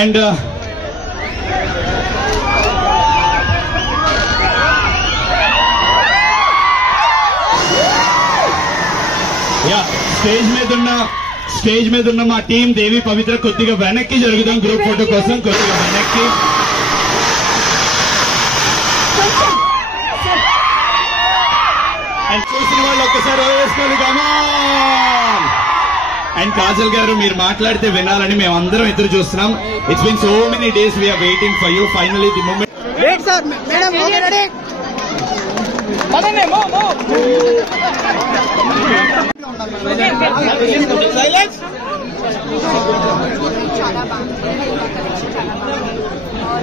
And stage మీద ఉన్న మా టీం దేవి పవిత్ర కొద్దిగా వెనక్కి జరుగుతాం గ్రూప్ ఫోటో కోసం, కొద్దిగా వెనక్కి. అండ్ చూసిన వాళ్ళు ఒక్కసారి వేసుకోవాలి. అండ్ కాజల్ గారు, మీరు మాట్లాడితే వినాలని మేము అందరం ఎదురు చూస్తున్నాం. It's been so many days we are waiting for you. Finally the moment.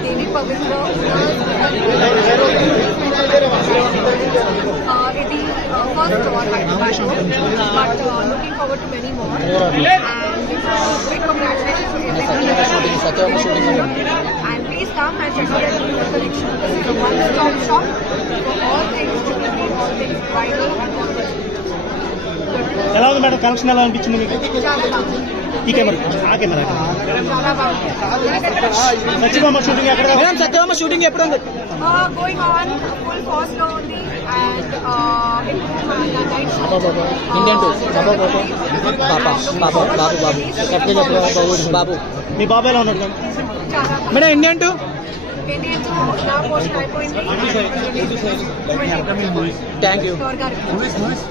Devi Pavitra ఇది first or Hyderabad show, but looking forward to many more. And big congratulations to everyone. And please come and check out the collection. This is a one-stop shop for all things jewelry, all things bridal, and all things. ఎలా ఉంది madam? Collection ఎలా అనిపించింది మీకు? చాలా బాగుంది. ఈ camera ఆ camera చాలా బాగుంది. సత్యభామ షూటింగ్ ఎక్కడ? మేడం సత్యభామ షూటింగ్ ఎప్పుడు ఉంది? Going on full force లో ఉంది. And బాబు మీ బాబు ఎలా ఉన్నాడు మేడం? ఇండియన్ టూ నా పోస్ట్ అయిపోయింది. Thank you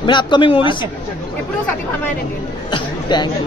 madam. Upcoming movies ఎప్పుడు సత్యభామ థ్యాంక్ యూ.